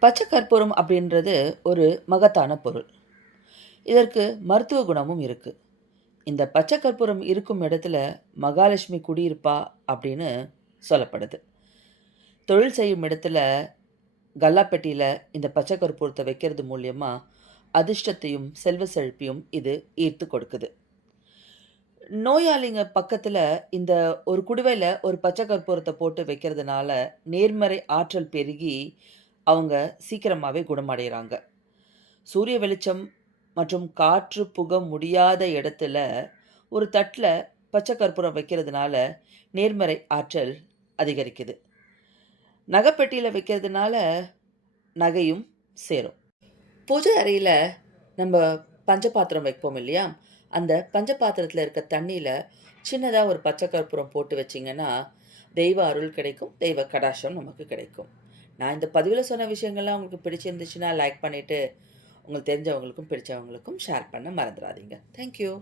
பச்சை கற்பூரம் அப்படின்றது ஒரு மகத்தான பொருள். இதற்கு மருத்துவ குணமும் இருக்கு. இந்த பச்சை கற்பூரம் இருக்கும் இடத்துல மகாலட்சுமி குடியிருப்பா அப்படின்னு சொல்லப்படுது. தொழில் செய்யும் இடத்துல கல்லாப்பெட்டியில இந்த பச்சை கற்பூரத்த வைக்கிறது மூலியமா அதிர்ஷ்டத்தையும், செல்வ செழிப்பையும் இது ஈர்த்து கொடுக்குது. நோயாளிங்க பக்கத்துல இந்த ஒரு குடுவையில ஒரு பச்சை கற்பூரத்த போட்டு வைக்கிறதுனால நேர்மறை ஆற்றல் பெருகி அவங்க சீக்கிரமாவே குணமடையறாங்க. சூரிய வெளிச்சம் மற்றும் காற்று புக முடியாத இடத்துல ஒரு தட்டுல பச்சை கற்பூரம் வைக்கிறதுனால நேர்மறை ஆற்றல் அதிகரிக்குது. நகைப்பெட்டியில வைக்கிறதுனால நகையும் சேரும். பூஜை அறையில நம்ம பஞ்சபாத்திரம் வைப்போம் இல்லையா? அந்த பஞ்ச பாத்திரத்துல இருக்க தண்ணீல சின்னதா ஒரு பச்சை கற்பூரம் போட்டு வச்சீங்கன்னா, தெய்வ அருள் கிடைக்கும். தெய்வ கடாட்சம் நமக்கு கிடைக்கும். நான் இந்த பதிவுல சொன்ன விஷயங்கள்லாம் உங்களுக்கு பிடிச்சிருந்துச்சுன்னா லைக் பண்ணிட்டு, உங்களுக்கு தெரிஞ்சவங்களுக்கும், பிடிச்சவங்களுக்கும் ஷேர் பண்ண மறந்துறாதீங்க. Thank you.